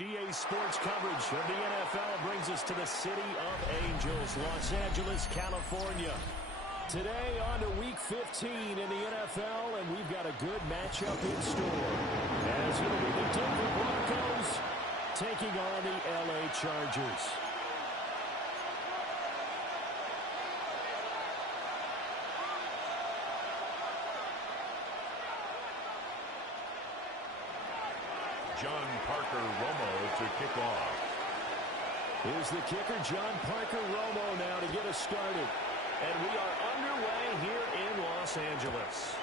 EA Sports coverage of the NFL brings us to the City of Angels, Los Angeles, California. Today on to Week 15 in the NFL, and we've got a good matchup in store. As it'll be the Denver Broncos taking on the LA Chargers. John Parker Romo to kick off. Here's the kicker, John Parker Romo, now to get us started. And we are underway here in Los Angeles.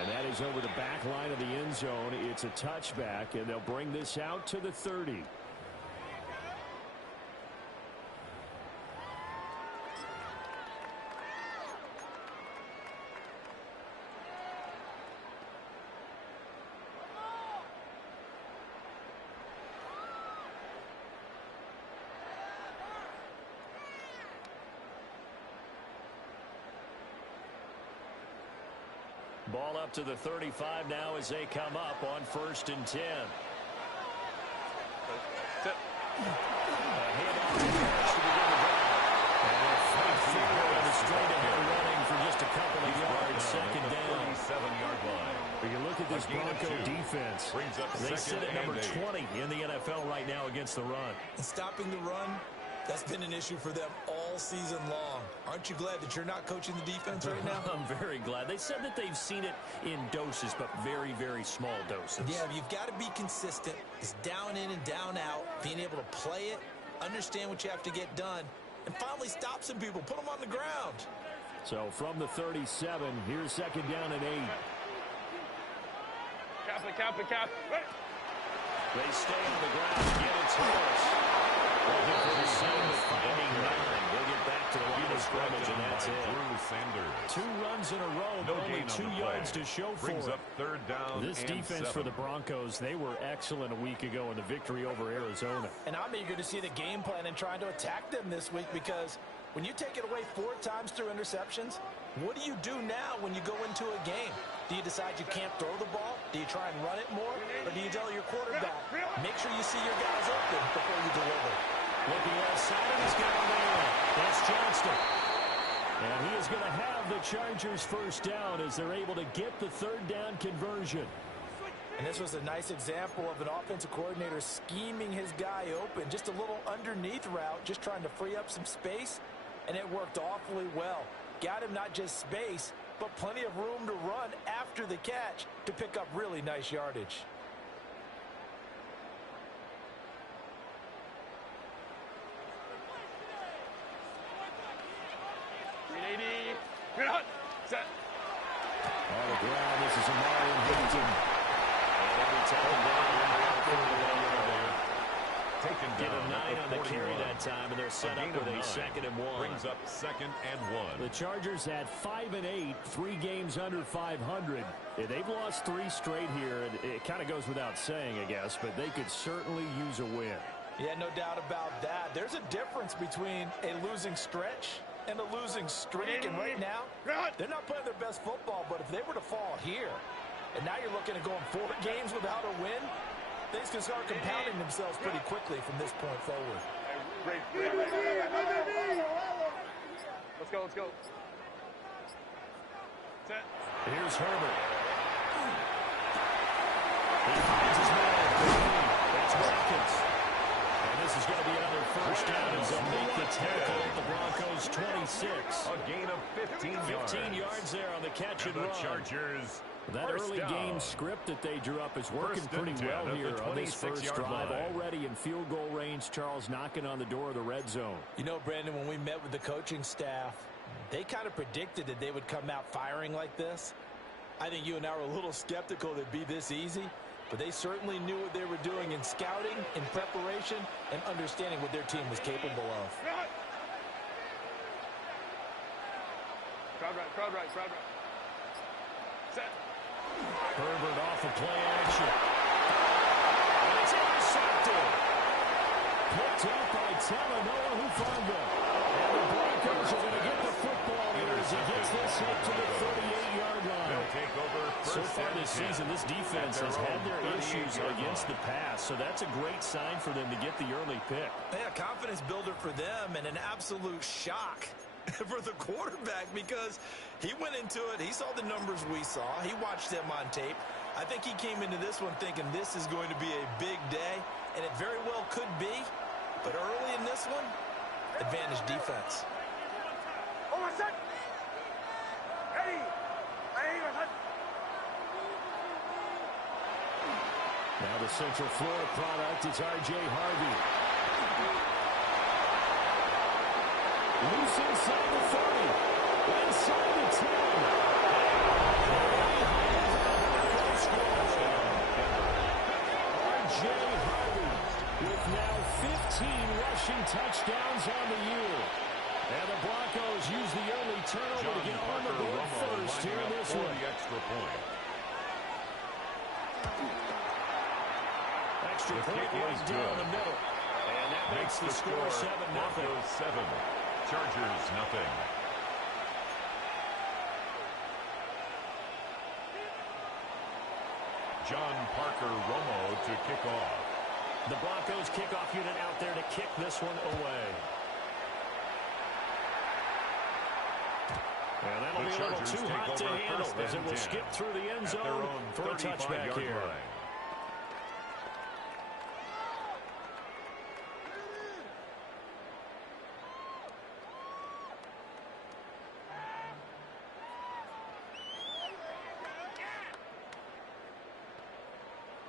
And that is over the back line of the end zone. It's a touchback, and they'll bring this out to the 30. Ball up to the 35 now as they come up on 1st and 10. Straight ahead running for just a couple of yards. Second down. 37-yard line. When you look at this Bronco defense, they sit at number 20 in the NFL right now against the run. And stopping the run, that's been an issue for them all season long. Aren't you glad that you're not coaching the defense right now? I'm very glad. They said that they've seen it in doses, but very, very small doses. Yeah, you've got to be consistent. It's down in and down out, being able to play it, understand what you have to get done, and finally stop some people, put them on the ground. So from the 37, here's second down and 8. Cap. They stay on the ground. Again, it's Harris. Looking for the same, but finding 9. They'll get back to the line of scrimmage, and that's it. 2 runs in a row, but only 2 yards to show for it. Up third down. This defense for the Broncos, they were excellent a week ago in the victory over Arizona. And I'm eager to see the game plan and trying to attack them this week, because when you take it away 4 times through interceptions, what do you do now when you go into a game? Do you decide you can't throw the ball? Do you try and run it more? Or do you tell your quarterback, make sure you see your guys open before you deliver? Looking left side, and he's got there. That's Johnston. And he is going to have the Chargers first down as they're able to get the third down conversion. And this was a nice example of an offensive coordinator scheming his guy open. Just a little underneath route, just trying to free up some space, and it worked awfully well. Got him not just space, but plenty of room to run after the catch to pick up really nice yardage. Set. On the ground, this is Amarian Hilton. And every time Taken get down a 9 on the 41. carry that time, and they're set up with a 2nd and 1. Brings up 2nd and 1. The Chargers at 5-8, 3 games under 500. They've lost 3 straight here, and it kind of goes without saying, I guess, but they could certainly use a win. Yeah, no doubt about that. There's a difference between a losing stretch and a losing streak, and right now, they're not playing their best football, but if they were to fall here, and now you're looking at going 4 games without a win, things can start compounding themselves pretty quickly from this point forward. Let's go. Set. Here's Herbert. He finds his man. That's Watkins. And this is going to be another first down as they'll make the tackle at the Broncos 26. A gain of 15 yards. 15 yards there on the catch and run. Chargers. That early game script that they drew up is working pretty well here on this first drive. Already in field goal range, Charles knocking on the door of the red zone. You know, Brandon, when we met with the coaching staff, they kind of predicted that they would come out firing like this. I think you and I were a little skeptical that it'd be this easy, but they certainly knew what they were doing in scouting, in preparation, and understanding what their team was capable of. Crowd right. Set. Herbert off of play action. And it's intercepted. Picked up by Talanoa Hufanga. And the Broncos are going to get the football here as he gets this up to the 38-yard line. They'll take over So far this season, this defense has had their issues against the pass, so that's a great sign for them to get the early pick. Yeah, confidence builder for them and an absolute shock for the quarterback because he went into it. He saw the numbers we saw. He watched them on tape. I think he came into this one thinking this is going to be a big day, and it very well could be. But early in this one, advantage defense. Now the Central Florida product, it's R.J. Harvey. Loose inside the 30. Inside the 10. R.J. Harvey with now 15 rushing touchdowns on the year. And the Broncos use the early turnover to get on the board first here in this one. The extra point. Extra point right down the middle. And that makes the score 7-0. Broncos 7. Chargers nothing. John Parker Romo to kick off. The Broncos kickoff unit out there to kick this one away. And that'll be a little too hot to handle as it will skip through the end zone for a touchback here.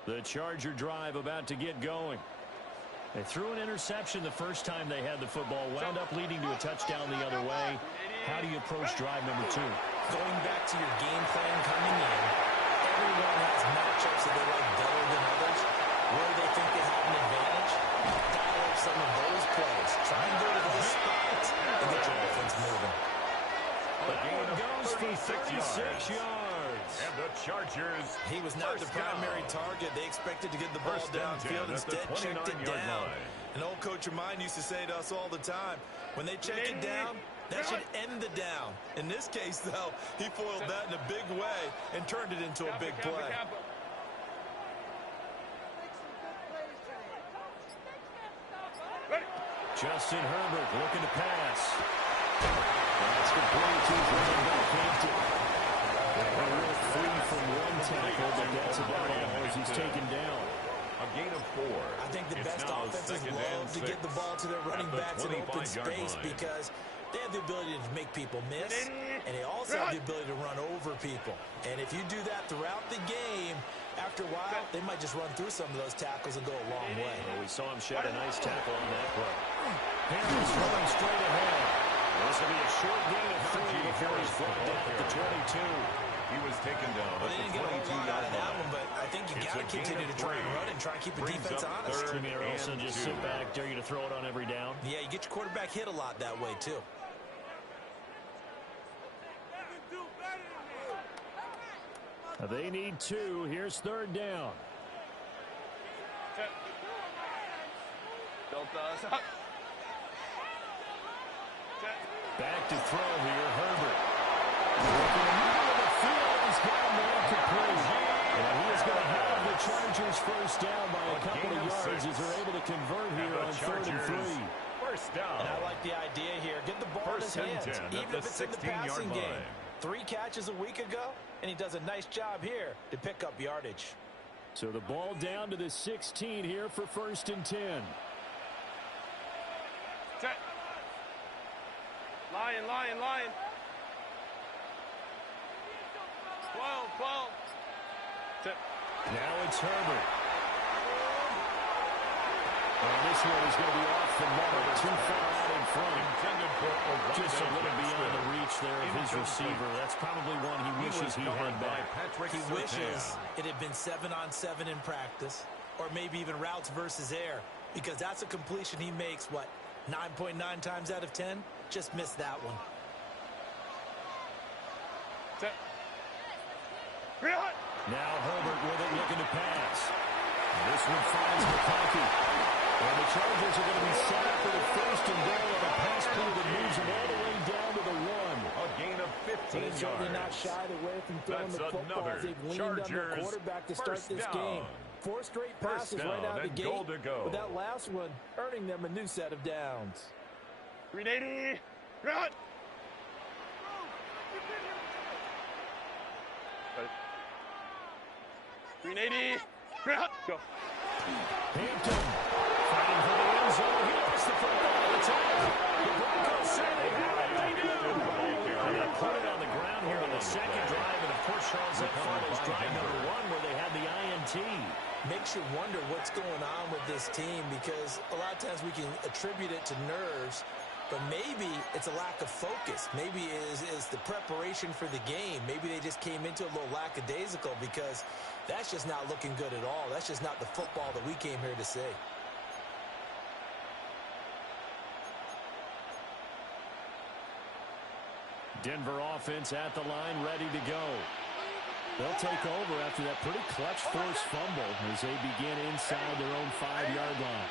The Charger drive about to get going. They threw an interception the first time they had the football, wound up leading to a touchdown the other way. How do you approach drive number 2? Going back to your game plan coming in, everyone has matchups that they like better than others. Where they think they have an advantage, dial up some of those plays. Try and go to those spots and get your offense moving. That one goes for 36 yards. And the Chargers. He was not the primary target. They expected to get the ball downfield. Instead, checked it down. An old coach of mine used to say to us all the time, when they check it down, that should end the down. In this case, though, he foiled that in a big way and turned it into a big play. Justin Herbert looking to pass. That's complete to his running back, Hampton. A real free from one tackle, but that's about all as he's taken down. A gain of 4. I think the best offenses love to get the ball to their running backs in open space because they have the ability to make people miss, and they also have the ability to run over people. And if you do that throughout the game, after a while, they might just run through some of those tackles and go a long way. Well, we saw him shed a nice tackle on that play. Harris running straight ahead. This will be a short gain of 3 before he's brought down at the 22. He was taken down Well, at they the didn't get a whole lot out 22-yard of that line. one, but I think you got to continue to try and run and try and keep the defense honest. You mean also just sit back, dare you to throw it on every down? Yeah, you get your quarterback hit a lot that way, too. They need 2. Here's 3rd down. Back to throw here, Herbert. Looking in the middle of the field, he's got him complete. And he is going to have the Chargers first down by a couple of yards as they're able to convert here on 3rd and 3. First down. And I like the idea here. Get the ball in his hands, even if it's in the passing game. 3 catches a week ago, and he does a nice job here to pick up yardage. So the ball down to the 16 here for 1st and 10. Set. Lion, lion, lion. 12. Set. Now it's Herbert. And this one is going to be off the mark, too far out in front. Just a little beyond the reach there of his receiver. That's probably one he wishes he had back. He wishes it had been 7-on-7 in practice, or maybe even routes versus air, because that's a completion he makes, 9.9 times out of 10? Just missed that one. Set. Now Herbert with it, looking to pass. This one finds McConkey. And the Chargers are going to be set up for the 1st and goal on a pass play that moves them all the way down to the 1. A gain of 15. they're certainly not shied away from throwing the football. They've leaned on their quarterback to start this game. 4 straight passes right out of the gate, with that last one earning them a new set of downs. 380, run! 380, run! Go. Hampton fighting for the end zone. He lost the football. It's out. The Broncos say they have it. They do. They're going to put it on the ground here on the second drive. And, of course, Charles, that follows drive number 1 where they had the INT. Makes you wonder what's going on with this team, because a lot of times we can attribute it to nerves, but maybe it's a lack of focus. Maybe it's the preparation for the game. Maybe they just came into a little lackadaisical, because that's just not looking good at all. That's just not the football that we came here to see. Denver offense at the line, ready to go. They'll take over after that pretty clutch forced fumble as they begin inside their own 5-yard line.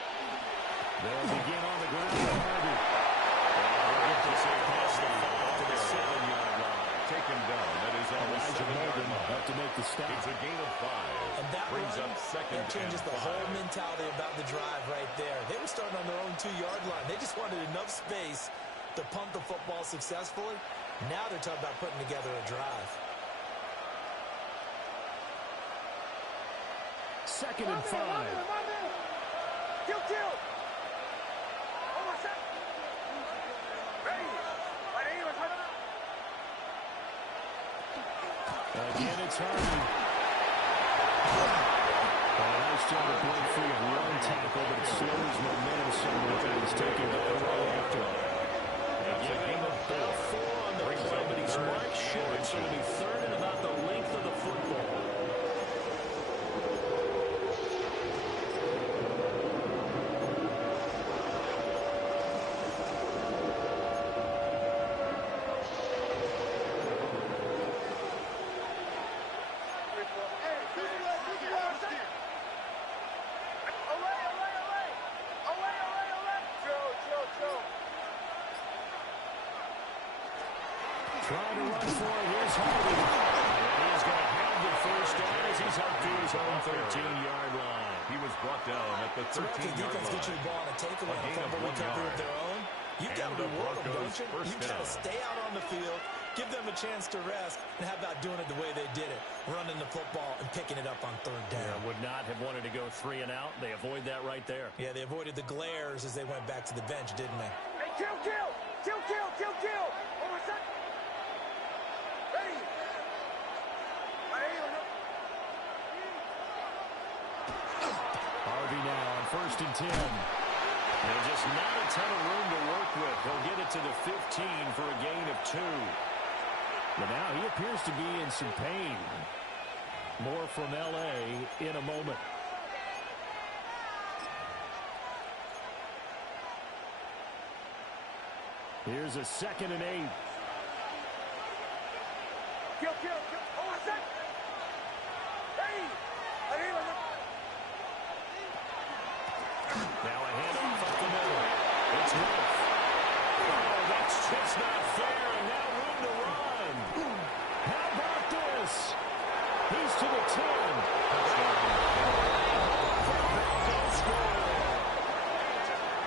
They'll begin on the ground with Harvey. They'll get this here past the 5 to the 7-yard line. Taken down. That is on the 7-yard line. Up to make the stop. It's a gain of 5. And that brings run, up second that changes and the 5. whole mentality about the drive right there. They were starting on their own 2-yard line. They just wanted enough space to pump the football successfully. Now they're talking about putting together a drive. 2nd and 5. Kill! Over set. Ready. Again, it's Harvey. Nice job of going free of one tackle, but it slows momentum somewhat, and he's taken back right after it. That's a gain of 4. On the play, but he's marked short, so it'll be 3rd and about the length of the football. Trying to run for it. Here's Harvey. And he's going to have the first down as he's up to his own 13-yard line. He was brought down at the 13-yard Defense line. get you the ball on a takeaway and a fumble recovery of their own. You've got to reward them, don't you? You've got to stay out on the field, give them a chance to rest, and how about doing it the way they did it, running the football and picking it up on 3rd down. Yeah, would not have wanted to go 3 and out. They avoid that right there. Yeah, they avoided the glares as they went back to the bench, didn't they? Hey, kill! Over set. Ready. Harvey now on 1st and 10. And just not a ton of room to work with. He'll get it to the 15 for a gain of 2. But now he appears to be in some pain. More from L.A. in a moment. Here's a 2nd and 8. Kill! Over set. Ready. Now a handoff up the middle. It's Wolf. Oh, that's just not fair, and now room to run. How about this? He's to the 10.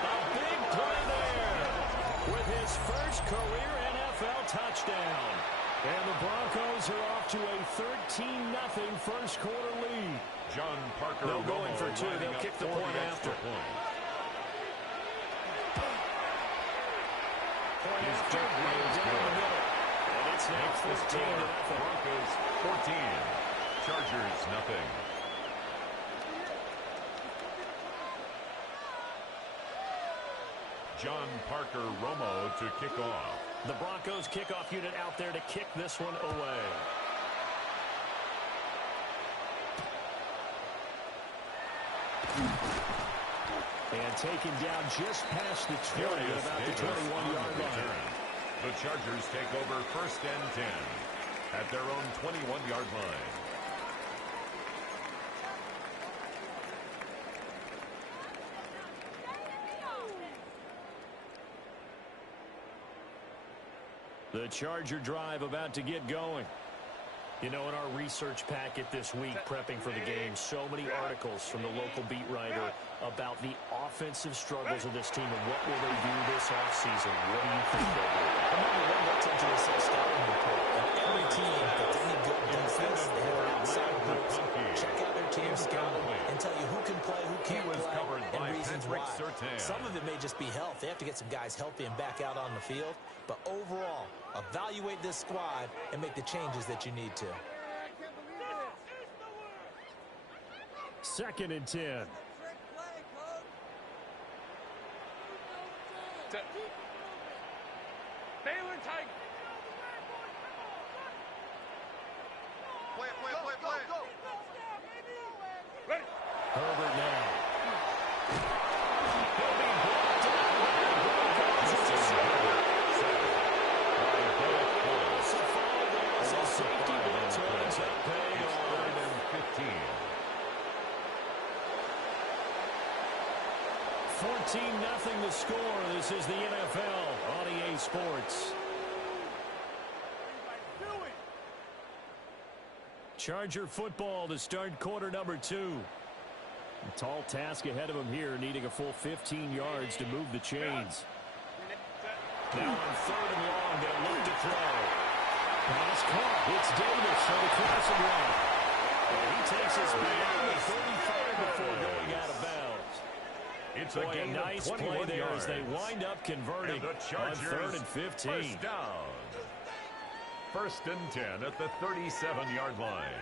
A big play there with his first career NFL touchdown. And the Broncos are off to a 13-0 first quarter lead. John Parker. They'll go in for 2. They'll kick the point after. Point after, down the middle. And it's now 14-0. Broncos 14. Chargers nothing. John Parker Romo to kick off. The Broncos kickoff unit out there to kick this one away. And taken down just past the 20 at about the 21-yard line. The Chargers take over 1st and 10 at their own 21-yard line. The Charger drive about to get going. You know, in our research packet this week, prepping for the game, so many articles from the local beat writer about the offensive struggles of this team and what will they do this offseason. What do you think they'll do? Number one, what's into this scouting report? And every team that's any good does this. They have outside groups. Check out their team scouting and tell you who can play, who can't play, and reasons why. Some of it may just be health. They have to get some guys healthy and back out on the field. But overall, evaluate this squad and make the changes that you need to. 2nd and 10. Baylor Tiger. Play. Ready. Herbert now. Safety blitz ends up paying off. 15. 14-0 the score. This is the NFL on EA Sports. Charger football to start quarter number 2. A tall task ahead of him here, needing a full 15 yards to move the chains. Now on 3rd and long, they'll look to throw. Pass caught. It's Davis on the crossing line. And he takes his beyond the 35 before going out of bounds. It's a gain nice of 21 play there yards. as they wind up converting And the Chargers, on 3rd and 15. First down. 1st and 10 at the 37-yard line.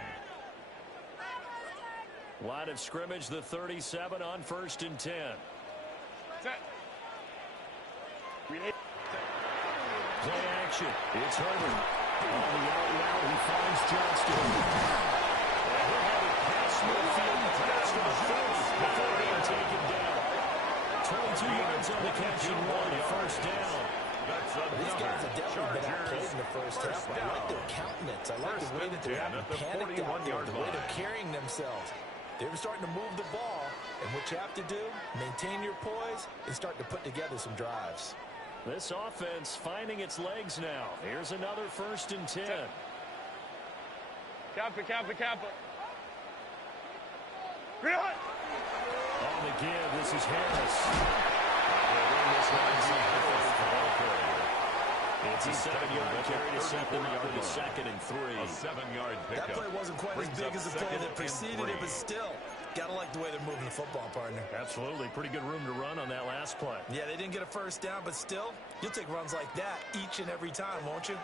Line of scrimmage, the 37 on 1st and 10. Set. Play action. It's Herbert. On the out route, he finds Johnston. And he'll have it past midfield past the 30 before being taken down. 22 yards on the catch and 1 first down. These guys have definitely been outplayed in the first half. I like their countenance. I like the way that they haven't panicked out there, the way they're carrying themselves. They're starting to move the ball, and what you have to do, maintain your poise and start to put together some drives. This offense finding its legs now. Here's another 1st and 10. Kappa. Real hot. On the give, this is Harris. It's a 7-yard carry to set them up with a 2nd and 3. A 7-yard pickup. That play wasn't quite as big as the play that preceded it, but still, gotta like the way they're moving the football, partner. Absolutely. Pretty good room to run on that last play. Yeah, they didn't get a first down, but still, you'll take runs like that each and every time, won't you?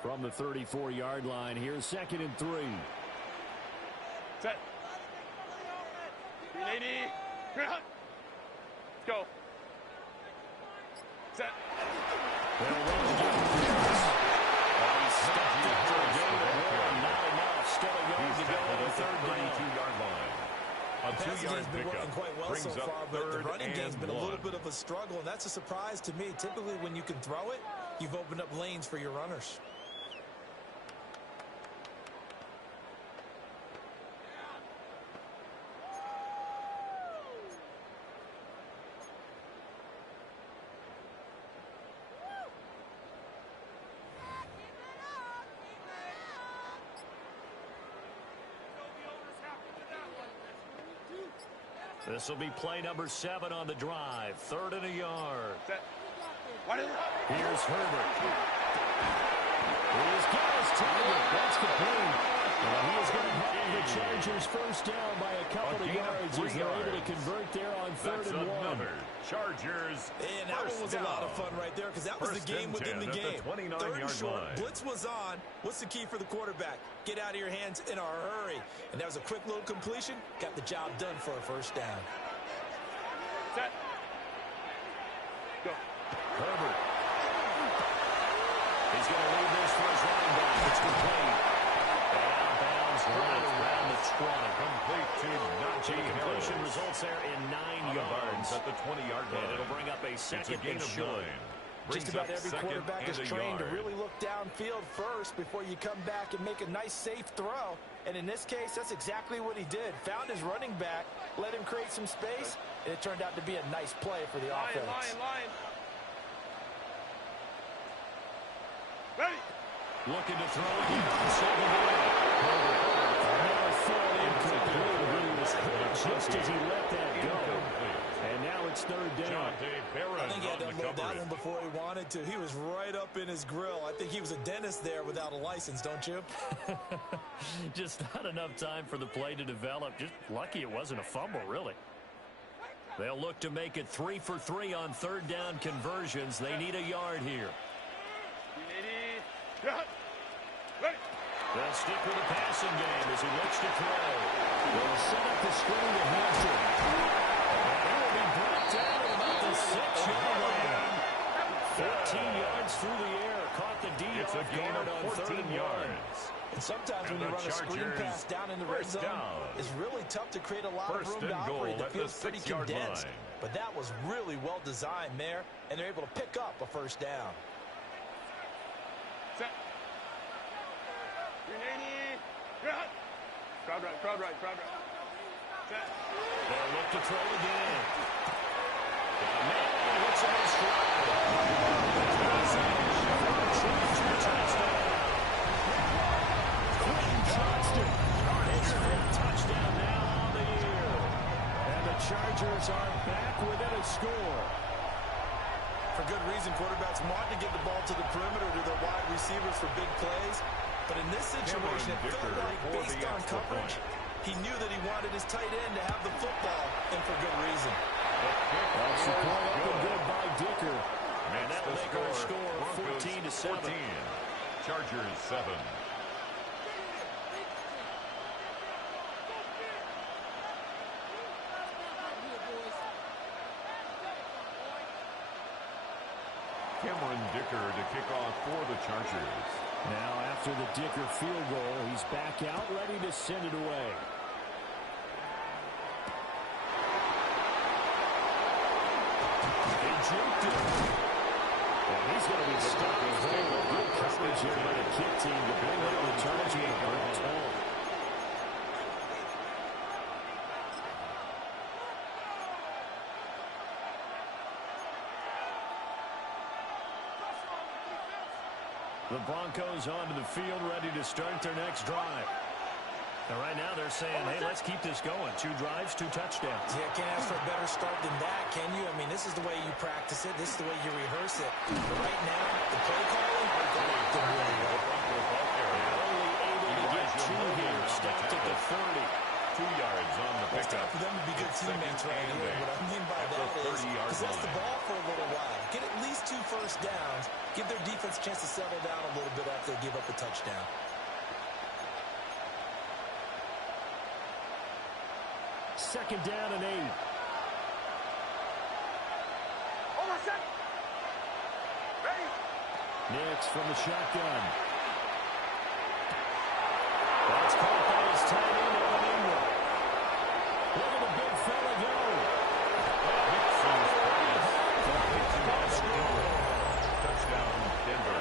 From the 34-yard line, here's 2nd and 3. Set. 380. Let's go. Set. They'll run to give him Harris. He's stepped up for a gain of 1. Not enough. Still a yard to go on the 3rd down. 32-yard line. A The passing 2-yard game's been working pickup quite well brings so up far, but the 3rd running game's and been a 1. little bit of a struggle, and that's a surprise to me. Typically, when you can throw it, you've opened up lanes for your runners. This will be play number 7 on the drive. 3rd and a yard. Set. Here's Herbert. He's got his target. That's complete. And he is going to have the Chargers first down by a couple of yards as they're able to convert there on 3rd and 1. Chargers. And that one was a lot of fun right there because that was the game within the game. 3rd and short, blitz was on. What's the key for the quarterback? Get out of your hands in a hurry. And that was a quick little completion. Got the job done for a first down. Set. Go. Herbert. He's going to leave this for his running back. It's complete. And out of bounds right around the 20. Complete to Najee Completion Harris. results there in 9 yards. At the 20-yard line. And it'll bring up a 2nd and short. Just about every quarterback is trained to really look downfield first before you come back and make a nice, safe throw. And in this case, that's exactly what he did. Found his running back, let him create some space, and it turned out to be a nice play for the offense. Line. Ready. Looking to throw again on second down. He was hit just as he let that go. And now it's third down. I think he had to unload that one before he wanted to. He was right up in his grill. I think he was a dentist there without a license, don't you? Just not enough time for the play to develop. Just lucky it wasn't a fumble, really. They'll look to make it 3 for 3 on third down conversions. They need a yard here. They'll stick with the passing game as he looks to throw. They'll set up the screen to Hampton. He will be brought down at about the 6-yard line. 14 yards through the air. Caught the D off guard on 13 yards. And sometimes when you run a screen pass down in the red zone, it's really tough to create a lot of room to operate. The field's pretty condensed. But that was really well designed there, and they're able to pick up a first down. Set. 380. Crowd right. Set. They'll look to throw again. Man, hits him in stride. Quentin Johnston. His 5th touchdown now on the year. And the Chargers are back within a score. For good reason, quarterbacks want to get the ball to the perimeter to their wide receivers for big plays. But in this situation, it felt like based on coverage, he knew that he wanted his tight end to have the football, and for good reason. That's the play up and good by Dicker. And that'll make our score 14-7. Chargers 7. Cameron Dicker to kick off for the Chargers. Now after the Dicker field goal, he's back out ready to send it away. He juked it. And he's going to be stuck with good coverage here by the kick team to bring that return to the Browns home. The Broncos onto the field, ready to start their next drive. And right now they're saying, hey, let's keep this going. 2 drives, 2 touchdowns. Yeah, can't ask for a better start than that, can you? I mean, this is the way you practice it. This is the way you rehearse it. But right now, the play calling, they're really well. Only able to get 2 here, stopped at the 30. 2 yards on the pickup. It's time for them to be good teammates right here. What I mean by that is possess the ball for a little while. Get at least 2 first downs. Give their defense a chance to settle down a little bit after they give up a touchdown. Second down and 8. Hold on, set. Ready. Nix from the shotgun. That's caught by his tight end, Evan Ingram. Look at the big fella go. Touchdown, Denver.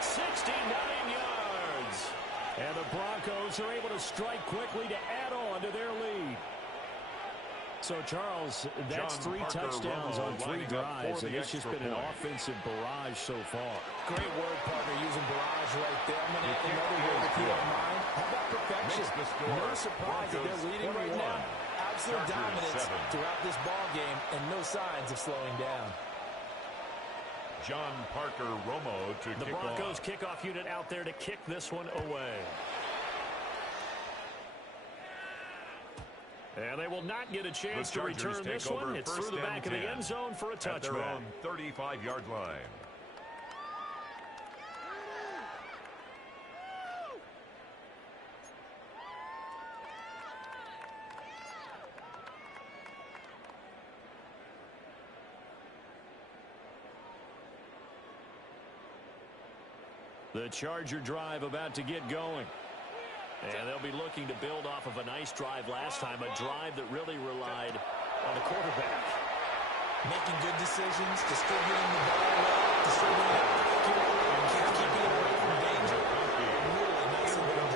69 yards. And the Broncos are able to strike quickly to add on to their lead. So, Charles, that's John 3 Parker touchdowns Romo on 3 lining up drives, for and the it's just extra been an point. offensive barrage so far. Great word, partner, using barrage right there. I'm going to add another word if you don't mind. How about perfection? Makes the score. No surprise that they're leading right 21. now. Absolute Chargers dominance 7. throughout this ball game, and no signs of slowing down. John Parker Romo to The kick Broncos off. kickoff unit out there to kick this one away. And they will not get a chance to return this one. It's through the back of the end zone for a at their touchback. own 35-yard line. The Charger drive about to get going. And they'll be looking to build off of a nice drive last time, a drive that really relied on the quarterback. Making good decisions, distributing the ball well, distributing it accurately, keeping it away from danger. Really nice and good.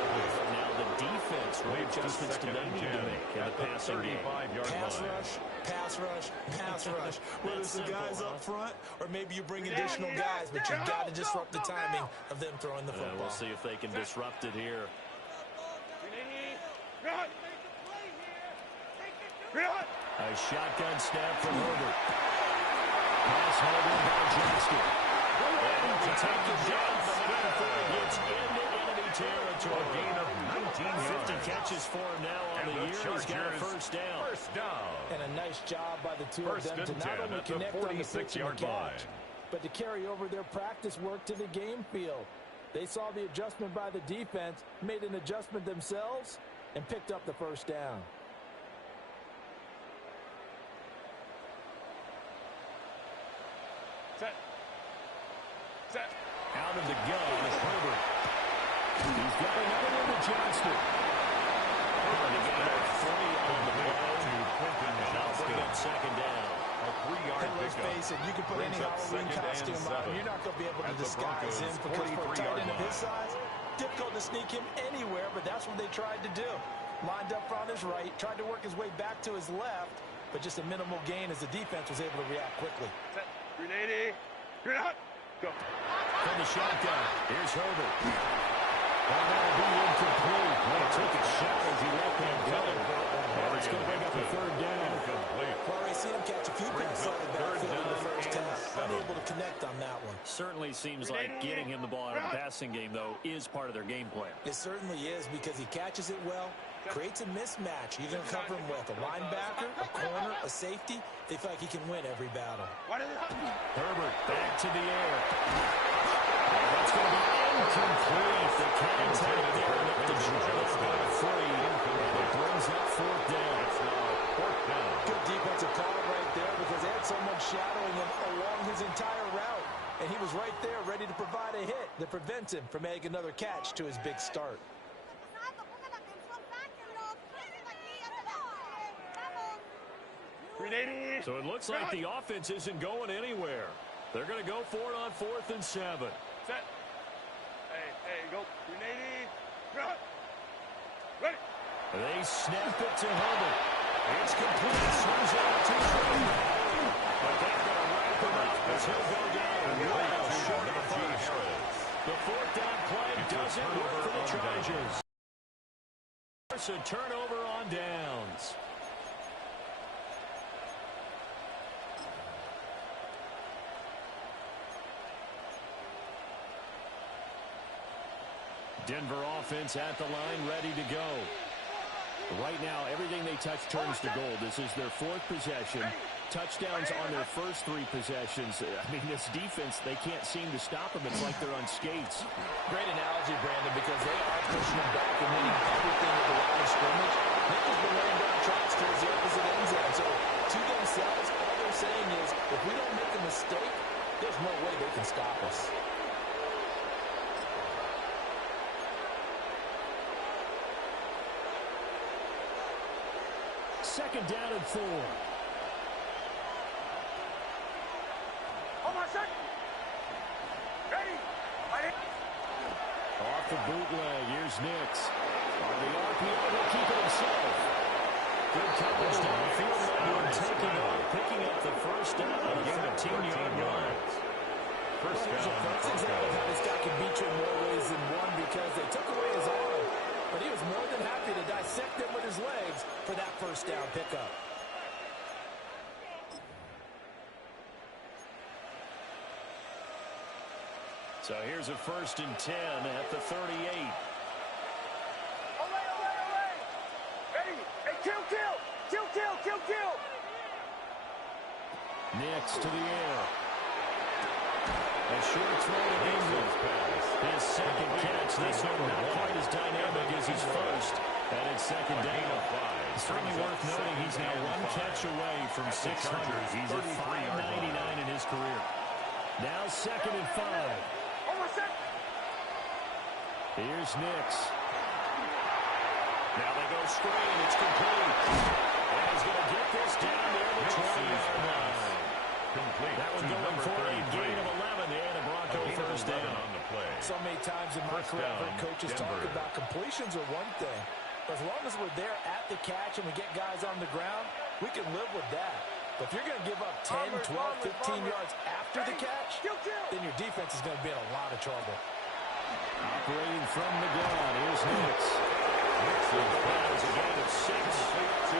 Now the defense, what adjustments do they need to make in the passing game? Pass rush, pass rush, pass rush. Whether it's the guys up front or maybe you bring additional guys, but you've got to disrupt the timing of them throwing the football. We'll see if they can disrupt it here. A shotgun snap from Herbert. Pass Herbert by Johnston. And to take it down before it gets into enemy territory. A gain of 19 yards. 50 catches for him now on the year. He's got a first down. First down. And a nice job by the two of them to not only connect on the pitch and catch, but to carry over their practice work to the game field. They saw the adjustment by the defense, made an adjustment themselves, and picked up the first down. Set. Out of the gun is Herbert. He's got another one to Johnston. And he got a 3 on the play. And now bring up second down. A 3-yard Let's pickup. face it, you can put any Halloween costume on, you're not going to be able to disguise him because for a tight end of his size, difficult to sneak him anywhere, but that's what they tried to do. Lined up on his right, tried to work his way back to his left, but just a minimal gain as the defense was able to react quickly. Set. 380. You're out. Go. From the shotgun, here's Herbert. And that'll be incomplete. Well, took a shot as he let that go. And it's going to bring up a third down. Well, we see him catch a few passes out of the backfield in the first half. Unable to connect on that one. Certainly seems like getting him the ball out of the passing game, though, is part of their game plan. It certainly is because he catches it well, creates a mismatch. You're going to cover him with a linebacker, a corner, a safety. They feel like he can win every battle. Herbert back to the air. And that's going to be incomplete. The contact there with the Chargers got a free. And it brings up fourth down. Good defensive call right there because they had someone shadowing him along his entire route. And he was right there ready to provide a hit that prevents him from adding another catch to his big start. So it looks like the offense isn't going anywhere. They're going to go for it on 4th and 7. Set. Hey, go. 380. Run. Ready. They snap it to Herbert. It's complete. Swings out to Herbert. But they're going to wrap him up as he'll go down well short of the first. The 4th down play doesn't work for the Chargers. A turnover on downs. Denver offense at the line, ready to go. Right now, everything they touch turns to gold. This is their 4th possession. Touchdowns on their first 3 possessions. I mean, this defense, they can't seem to stop them. It's like they're on skates. Great analogy, Brandon, because they are pushing them back and winning everything at the line of scrimmage. Nick has been laying down tracks towards the opposite end zone. So, to themselves, all they're saying is, if we don't make a mistake, there's no way they can stop us. Second down and 4. Hold on a second. Ready. Off the bootleg, here's Nix. On the RPO, he'll keep it himself. Good coverage downfield, and taking off, picking up the first down on a 15-yard line. First down. That's exactly how this guy can beat you in more ways than one because they took away his arm, but he was more than happy to dissect them with his legs for that first down pickup. So here's a 1st and 10 at the 38. Away. Ready. Hey, kill. Nix to the air. A short throw to Ingram. His second catch. This one not quite as dynamic as his first. And it's second down. Certainly worth noting he's now 1 catch away from 600. He's at 599 in his career. Now 2nd and 5. Here's Nix. Now they go screen. It's complete. And he's going to get this down near the 20-yard line. complete. That one going for a gain of 11 and a Bronco first down. On the play. So many times in my career, I've heard coaches talk about completions are one thing. As long as we're there at the catch and we get guys on the ground, we can live with that. But if you're going to give up 10, 12, 15 yards after the catch, then your defense is going to be in a lot of trouble. Operating from the gun, here's Nix. Nix is a gain of 6 to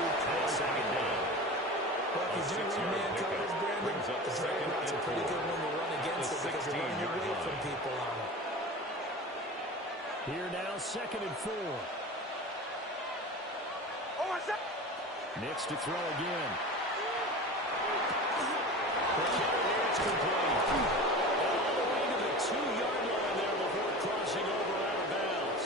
10 down. Well, if you do read man coverage, Brandon, the drag routes are pretty good when you run against it because you're running away from people on it. Here now, 2nd and 4. Nix to throw again. It's complete. All the way to the 2-yard line there before crossing over out of bounds.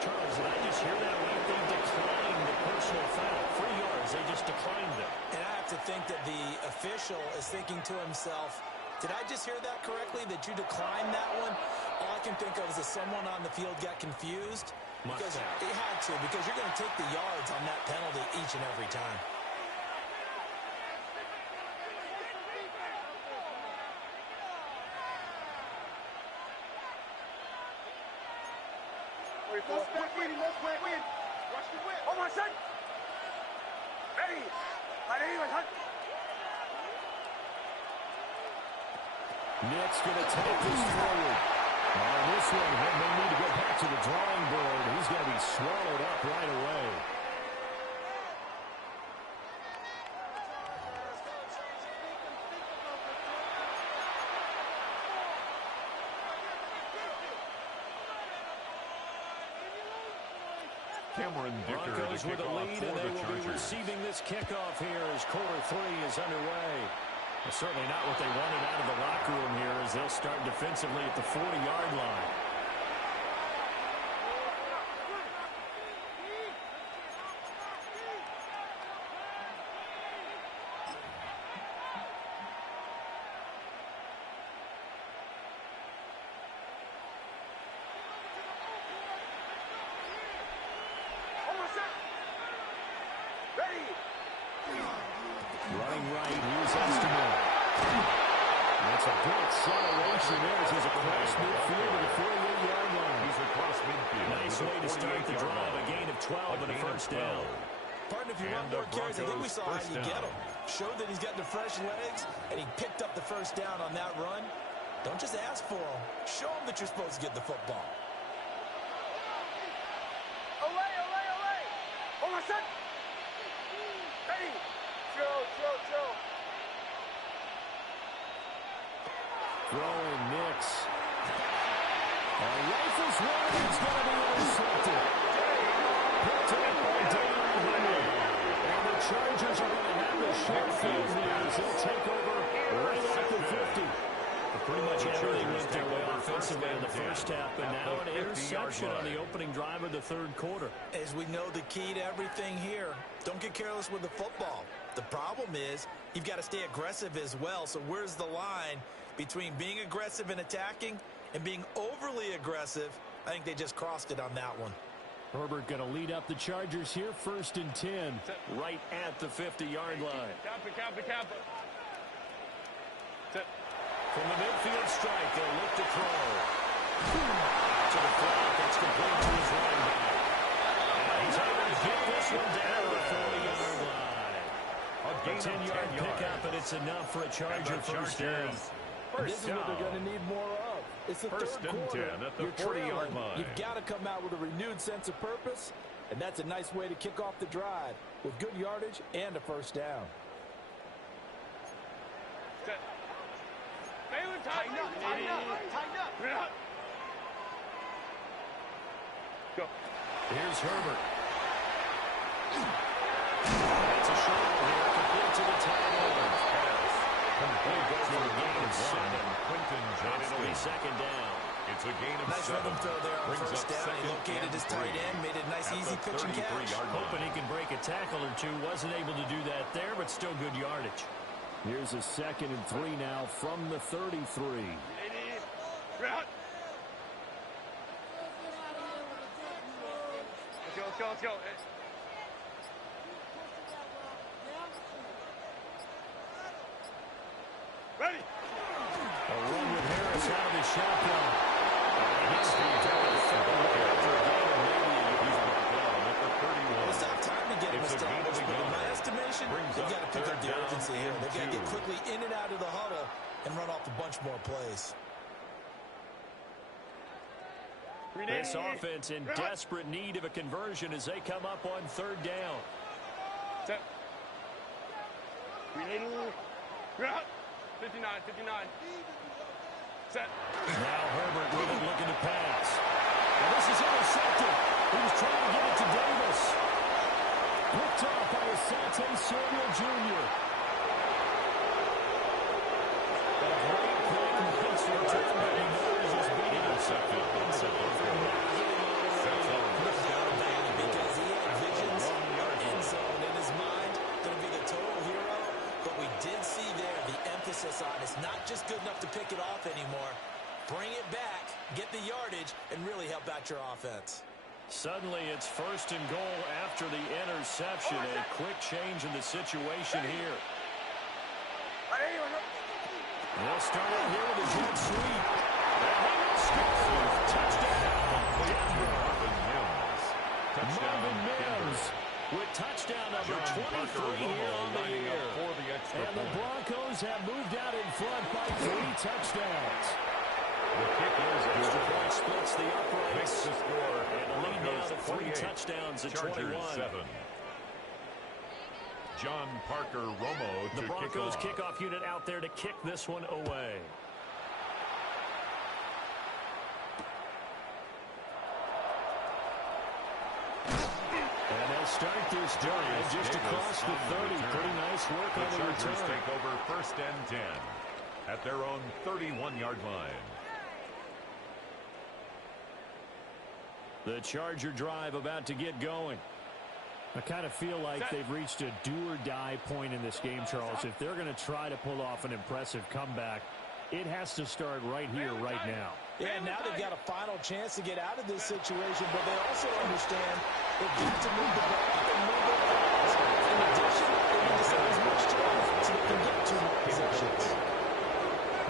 Charles, did I just hear that right? They declined the personal foul. 3 yards, they just declined it. And I have to think that the official is thinking to himself, did I just hear that correctly, that you declined that one? All I can think of is that someone on the field got confused. Because it had to, because you're going to take the yards on that penalty each and every time. Wait. Rush the whip. Oh, my son. Ready. Nick's going to take this forward. On this one, he may need to go back to the drawing board. He's going to be swallowed up right away. Cameron Dicker Broncos with a lead, and they will be receiving this kickoff here as quarter 3 is underway. Well, certainly not what they wanted out of the locker room here as they'll start defensively at the 40-yard line. Running right, here's Estimate. That's a good acceleration there as he's across midfield to the 48-yard line. He's across midfield. Nice way to start the drive. A gain of 12 and a first down. Partner, if you want more carries, I think we saw how you get him. Showed that he's got the fresh legs, and he picked up the first down on that run. Don't just ask for him. Show him that you're supposed to get the football. Olay. Oh, my son. Ready. Chill. Throwing Nix. Rifles one. It's going to be intercepted. Picked up by Daniel Henry. And the Chargers are going to have the short field here as they'll take over right at the 50. Pretty much everything went their way offensively in the first half, but now an interception on the opening drive of the third quarter. As we know, the key to everything here, don't get careless with the football. The problem is you've got to stay aggressive as well. So where's the line between being aggressive and attacking and being overly aggressive? I think they just crossed it on that one. Herbert going to lead up the Chargers here, 1st and 10, right at the 50-yard line. Cap it. From the midfield strike, they'll look to throw. To the flat, that's complete to his running back. And he's able to get this one down to the 40-yard line. A 10-yard pickup, and it's enough for a Charger first down. This is what they're going to need more of. It's the First third and quarter. 10 at the You're 40-yard line. You've got to come out with a renewed sense of purpose, and that's a nice way to kick off the drive with good yardage and a first down. Tighten up. Go. Here's Herbert. That's a shot here, complete to the tight end. Complete goes for the gain of 7. And it'll be second down. It's a gain of 7. Nice rhythm throw there on Brings first up down. He second located and his tight 3. end, made a nice easy pitch and catch. Hoping he can break a tackle or two. Wasn't able to do that there, but still good yardage. Here's a 2nd and 3 now from the 33. Let's go. Ready. A run with Harris out of the shotgun. It's not time to get him established, but in my estimation, they've got to pick up the urgency here. They've got to get quickly in and out of the huddle and run off a bunch more plays. This offense in desperate need of a conversion as they come up on third down. Set. 59. Set. Now Herbert with it, looking to pass. And this is intercepted. He was trying to get it to Davis. Picked off by Asante Samuel Jr. A great play in the pitch return, but he knows he's beating himself. Because he had visions of end zone in his mind. Going to be the total hero. But we did see there the emphasis on it's not just good enough to pick it off anymore. Bring it back, get the yardage, and really help out your offense. Suddenly it's first and goal after the interception. A quick change in the situation here. They'll start out here with a jet sweep. And he will score. Touchdown. Marvin Mims with touchdown number 23 here on the year. And the Broncos have moved out in front by 3 touchdowns. The kick is good. Extra point splits the uprights. Makes the score. And a lead now to 3 48. touchdowns at Chargers 21. 7. John Parker Romo The to Broncos kick off. kickoff unit out there to kick this one away. And they'll start this drive just across the 30. Pretty nice work on the Chargers return. take over first and 10 at their own 31-yard line. The Charger drive about to get going. I kind of feel like they've reached a do-or-die point in this game, Charles. If they're going to try to pull off an impressive comeback, it has to start right here, right now. Yeah, now they've got a final chance to get out of this situation, but they also understand they've got to move the ball and move it fast. In addition, they need to set as much time so they can get 2 more possessions.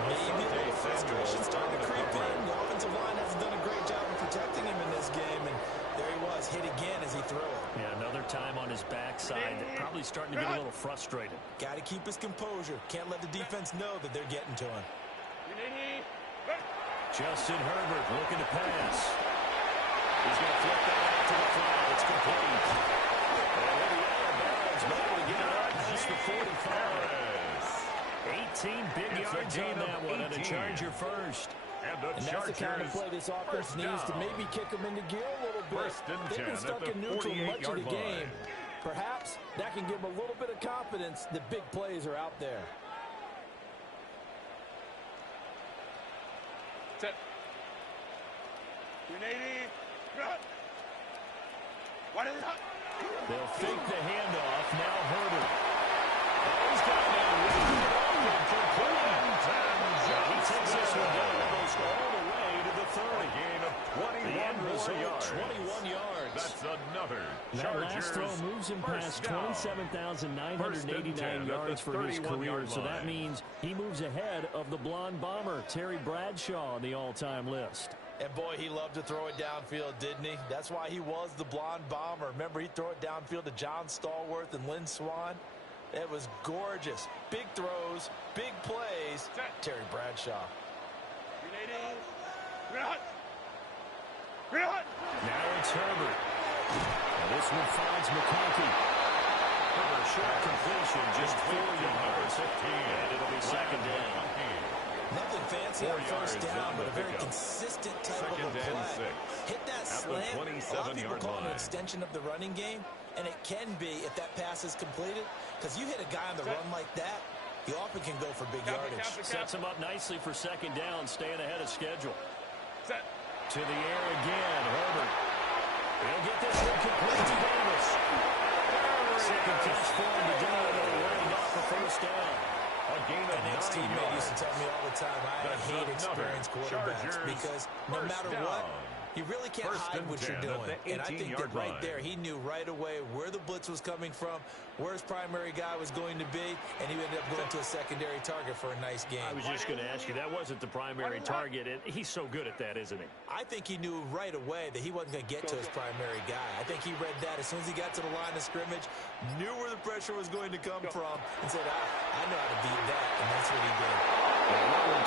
Maybe a little frustration starting to creep in. The offensive line hasn't done a great job of protecting him in this game, and there he was, hit again as he threw it. Yeah, another time on his backside. They're probably starting to get a little frustrated. Got to keep his composure. Can't let the defense know that they're getting to him. Justin Herbert looking to pass. He's going to flip that out to the flat. It's complete. And with the out of bounds, but able to get it up past the 45. 18 big yards on that one, and a Charger first. And that's the kind of play this offense needs to maybe kick them into gear a little bit. They've been stuck in neutral much of the game. Perhaps that can give them a little bit of confidence that big plays are out there. Set. 180. They'll fake the handoff. Now Herbert. He's got that complete. He takes this one down almost all the way to the 30. Gain of 21 yards. 21 yards. That's another. That last throw moves him past 27,989 yards for his career, so that means he moves ahead of the blonde bomber, Terry Bradshaw, on the all-time list. And boy, he loved to throw it downfield, didn't he? That's why he was the blonde bomber. Remember, he'd throw it downfield to John Stallworth and Lynn Swann. It was gorgeous. Big throws, big plays. Terry Bradshaw. Now it's Herbert. And this one finds McConkey. Herbert, short completion, just 4 yards. And it'll be second down. Nothing fancy on first down, but a very consistent type of a play. Hit that slant. A lot of people call it an extension of the running game, and it can be if that pass is completed, because you hit a guy on the run like that, you often can go for big yardage. Sets him up nicely for second down, staying ahead of schedule. Set. To the air again, Herbert. He'll get this one complete to Davis. Second touch for him to do it, and running off the first down. A gain of 9 teammate yards. used to tell me all the time, I hate experienced quarterbacks because no matter what, You really can't hide what you're doing. And I think that right there, he knew right away where the blitz was coming from, where his primary guy was going to be, and he ended up going to a secondary target for a nice game. I was just going to ask you, that wasn't the primary target, and he's so good at that, isn't he? I think he knew right away that he wasn't going to get to his primary guy. I think he read that as soon as he got to the line of scrimmage, knew where the pressure was going to come from, and said, I know how to beat that, and that's what he did.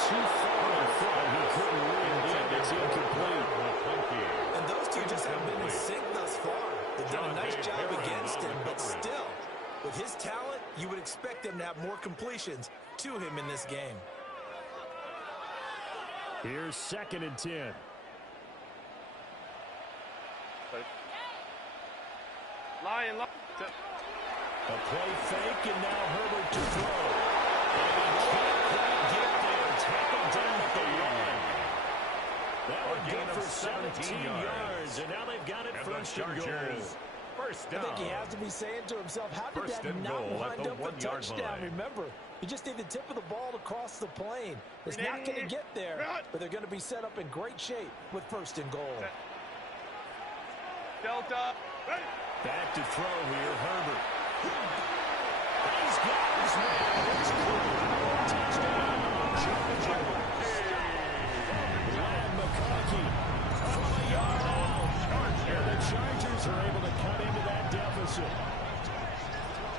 Too far in front, he couldn't read it. It's incomplete. And those two just haven't been in sync thus far. They've done a nice job against him, but still, with his talent, you would expect them to have more completions to him in this game. Here's 2nd and 10. Lion. A play fake, and now Herbert to throw. And he can't get there. Tackled down at the line. That would get for 17 yards, and now they've got it first and goal. First down. I think he has to be saying to himself, how did that not wind up a touchdown? Remember, he just needed the tip of the ball to cross the plane. It's not going to get there, but they're going to be set up in great shape with 1st and goal. Delta. Back to throw here, Herbert. He's got his man. It's caught. Touchdown. Glad McConkey from a yard out. And the Chargers are able to cut into that deficit.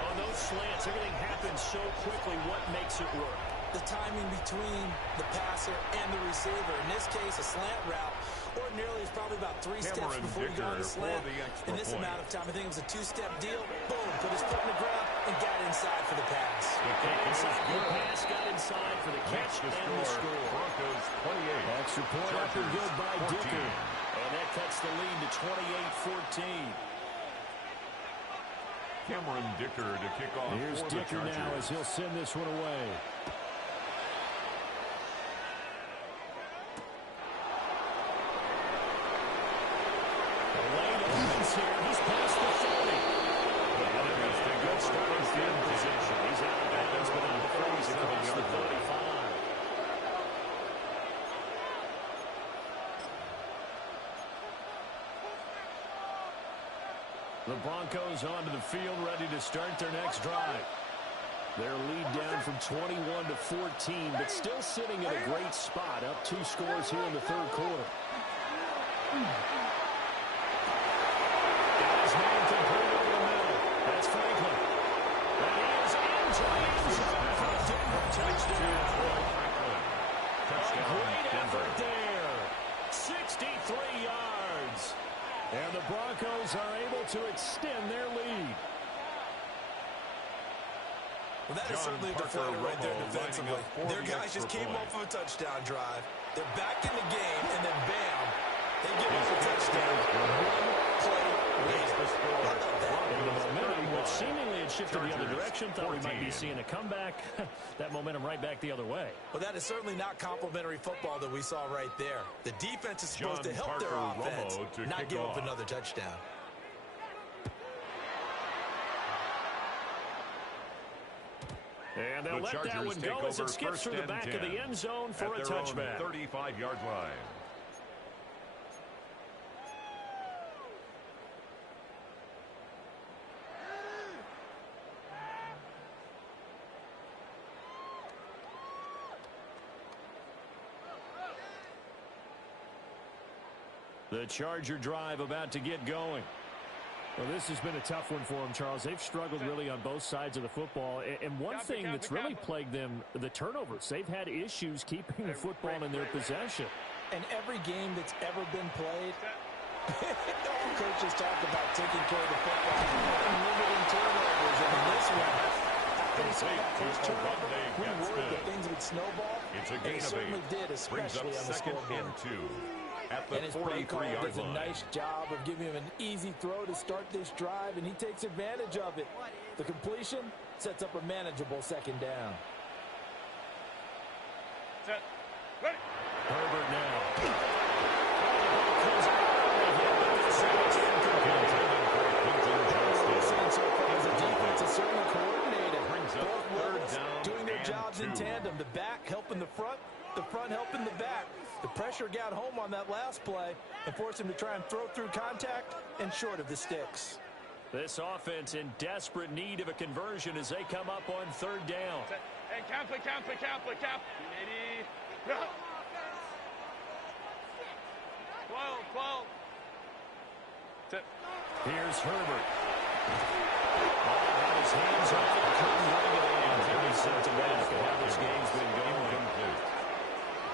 On those slants, everything happens so quickly. What makes it work? The timing between the passer and the receiver. In this case, a slant route ordinarily is probably about 3 steps before you go on the slant. In this amount of time, I think it was a 2-step deal. Boom, put his foot in the ground and got inside for the pass. The pass got inside for the catch and the score. Broncos 28. Extra point up and good by Dicker. And that cuts the lead to 28-14. Cameron Dicker to kick off. Here's Dicker now as he'll send this one away. Lane opens here. He's past the 30. Good starting field position. He's out of bounds, but on the 30s across the 35. The Broncos onto the field, ready to start their next drive. Their lead down from 21 to 14, but still sitting at a great spot, up 2 scores here in the 3rd quarter. Got his man complete over the middle. That's Franklin. That is into the end zone for a Denver touchdown. A great effort there. 63 yards. And the Broncos are able to extend their lead. Well, that is certainly a deflator right there defensively. Their guys just came off of a touchdown drive. They're back in the game, and then bam, they give up a touchdown. One play later. How about that? And the momentum, which seemingly had shifted the other direction, thought we might be seeing a comeback. That momentum right back the other way. Well, that is certainly not complimentary football that we saw right there. The defense is supposed to help their offense, not give up another touchdown. And they'll let that one go as it skips through the back of the end zone for a touchback. 35-yard line. The Charger drive about to get going. Well, this has been a tough one for them, Charles. They've struggled really on both sides of the football. And one thing that's really plagued them, the turnovers. They've had issues keeping the football in their possession. And every game that's ever been played, all coaches talk about taking care of the football and limiting turnovers. And in this one, after we saw that first turnover, we worried that things would snowball. It's a And gain it of 8. certainly did, especially on the scoreboard. And 2. At the And his play call 43-yard does a line. nice job of giving him an easy throw to start this drive, and he takes advantage of it. The completion sets up a manageable 2nd down. Set. Ready. Herbert now. As a defense is certainly coordinated. Both levels doing their jobs in tandem. The back helping the front helping the it back. The pressure got home on that last play and forced him to try and throw through contact and short of the sticks. This offense in desperate need of a conversion as they come up on third down. Hey, count. 80. Yeah. 12. Here's Herbert. Got his hands up. Couldn't bring it in. Very symptomatic of how this game's been going.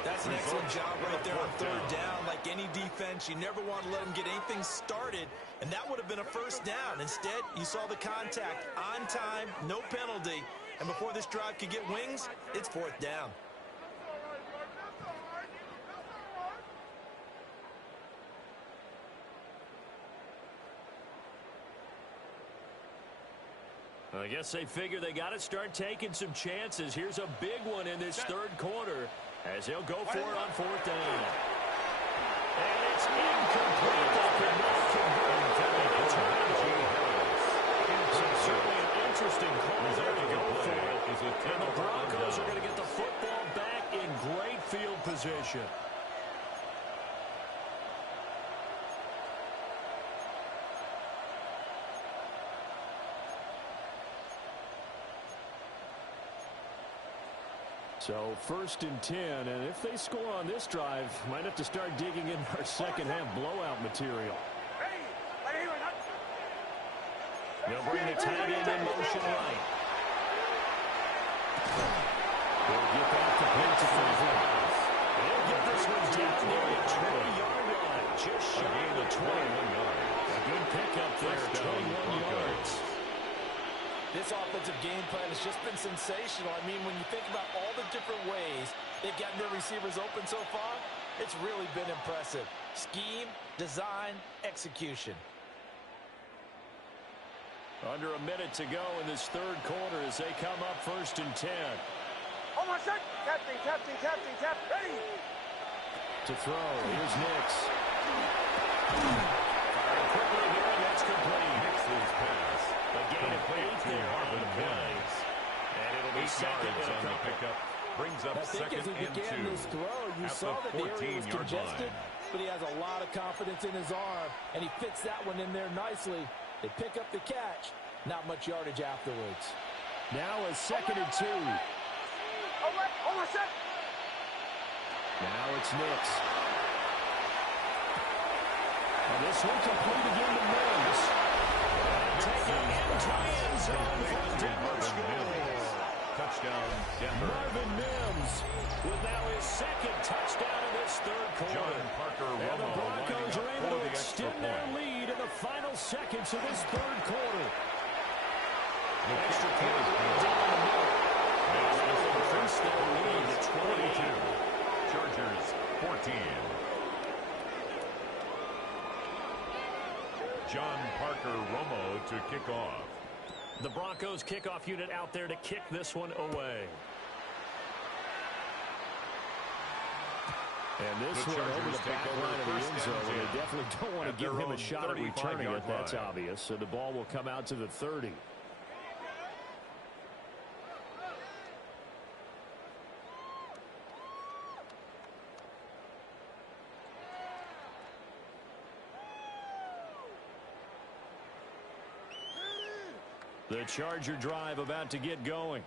That's an excellent job right there on third down. Like any defense, you never want to let them get anything started, and that would have been a first down. Instead, you saw the contact on time, no penalty, and before this drive could get wings, it's fourth down. I guess they figure they got to start taking some chances. Here's a big one in this third quarter as they'll go for it on fourth down. And it's incomplete. They could not convert. So certainly an interesting call there to go for it. And the Broncos are going to get the football back in great field position. So first and 10, and if they score on this drive, might have to start digging in our second half blowout material. They'll bring the tight end in motion right. They'll get back to Penton. They'll get this one down near the 20-yard line, just shy of the 20. A good pickup there, 21 yards. This offensive game plan has just been sensational. I mean, when you think about all the different ways they've gotten their receivers open so far, it's really been impressive. Scheme, design, execution. Under a minute to go in this third quarter as they come up first and 10. Hold on a sec. Tapping. Ready. To throw. Here's Nix. Firing quickly here, and that's complete. Nix's pass. A gain of 8 there on the play. And it'll be second and on the pickup. Brings up I think second as he and began 2. this throw, you at saw that the area was 14-yard congested, line. but he has a lot of confidence in his arm, and he fits that one in there nicely. They pick up the catch. Not much yardage afterwards. Now a second and 2. Hold on a sec. Now it's Nix. And this one complete again to Mims. Taken into the end zone for the Denver score. Touchdown, Denver. Marvin Mims with now his second touchdown in this third quarter. John Parker And the Romo Broncos are lining up able for to the extra extend their point. lead in the final seconds of this third quarter. The Extra kick point is right good. down the middle. And they'll increase their lead to 22. 22. Chargers 14. John Parker Romo to kick off. The Broncos kickoff unit out there to kick this one away. And this The one over Chargers the take back over line of the first end and zone. 10 They definitely don't want to at give their him a own shot at returning 35-yard it. That's line. obvious. So the ball will come out to the 30. The Charger drive about to get going.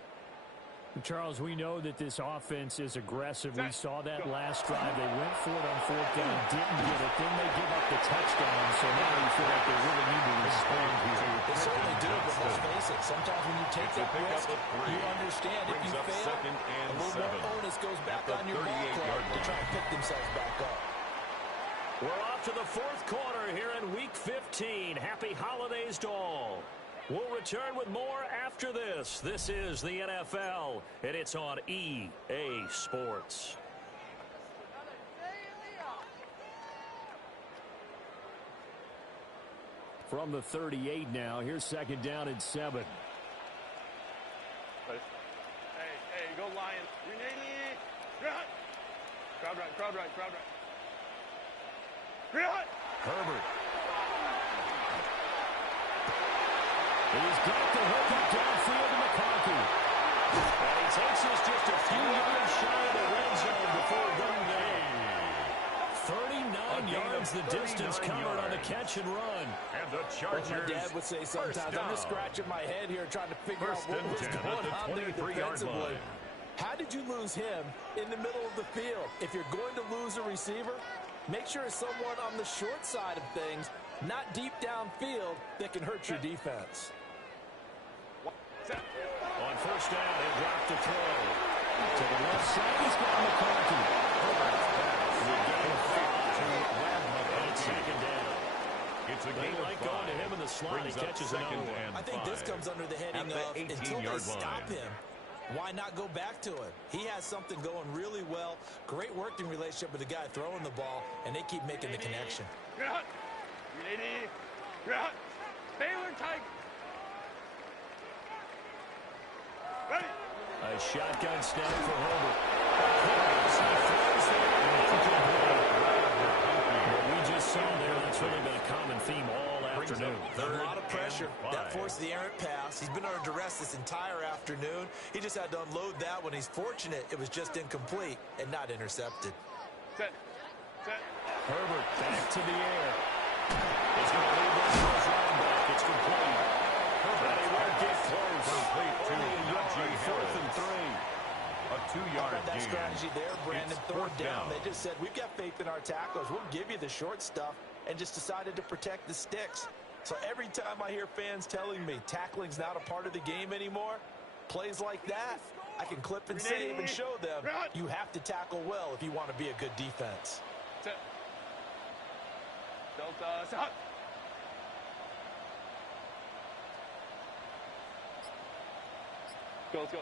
Charles, we know that this offense is aggressive. We saw that last drive. They went for it on fourth down, didn't get it. Then they give up the touchdown, so now you feel like they really need to respond here. They certainly do, but let's face it. Sometimes when you take It's a that pickup risk, of 3. you understand if Brings you up fail, second and a little 7 more onus goes back at the on your ball 38-yard club to try and pick themselves back up. We're off to the fourth quarter here in Week 15. Happy holidays to all. We'll return with more after this. This is the NFL, and it's on EA Sports. From the 38 now, here's second down and 7. Hey, go Lions. Crowd right. Herbert. He's got the hook up downfield to McConkey. And he takes us just a few yards shy of the red zone before going down. 39 yards the distance covered on the catch and run. And the Chargers. Like my dad would say sometimes, I'm just scratching my head here trying to figure out what was going on there defensively. How did you lose him in the middle of the field? If you're going to lose a receiver, make sure it's someone on the short side of things, not deep downfield, that can hurt your defense. On first down, they drop the throw. To the left side, he's got McCarthy. It's a game like going to him in the slot. He catches another one. I think this comes under the heading of until they stop him, why not go back to him? He has something going really well. Great working relationship with the guy throwing the ball, and they keep making the connection. A shotgun snap for Herbert. What we just saw there, that's really been a common theme all afternoon. A lot of pressure. That forced the errant pass. He's been under duress this entire afternoon. He just had to unload that one. He's fortunate it was just incomplete and not intercepted. Herbert back to the air. He's going to leave this to his running back. It's complete. But he won't get close. Only a yard, 4th and 3. A 2-yard gain. That strategy there, Brandon, third down. They just said, we've got faith in our tackles. We'll give you the short stuff, and just decided to protect the sticks. So every time I hear fans telling me tackling's not a part of the game anymore, plays like that, I can clip and save and show them you have to tackle well if you want to be a good defense. Let's go.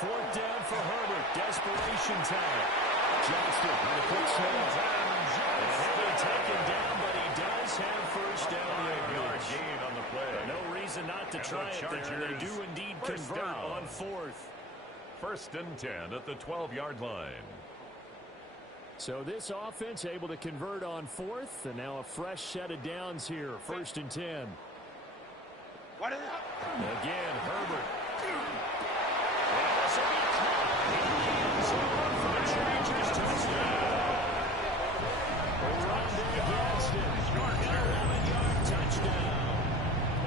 Fourth down for Herbert. Desperation time. Johnston on the quick snap. And heavily taken down, but he does have first down. 5-yard gain on the play. No reason not to try it there, and they do indeed convert on 4th. 1st and 10 at the 12-yard line. So this offense able to convert on 4th, and now a fresh set of downs here. 1st and 10. Again, Herbert.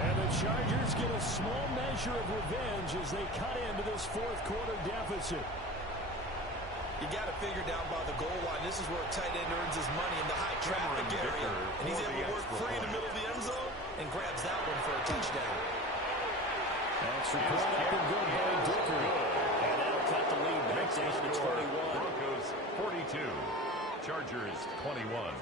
And the Chargers get a small measure of revenge as they cut into this 4th quarter deficit. You got to figure down by the goal line. This is where a tight end earns his money in the high traffic area. And he's able to work free in the middle of the end zone and grabs that one for a touchdown. Extra point up and good by Dicker. And that'll cut the lead back down to 21. Broncos 42. Chargers 21.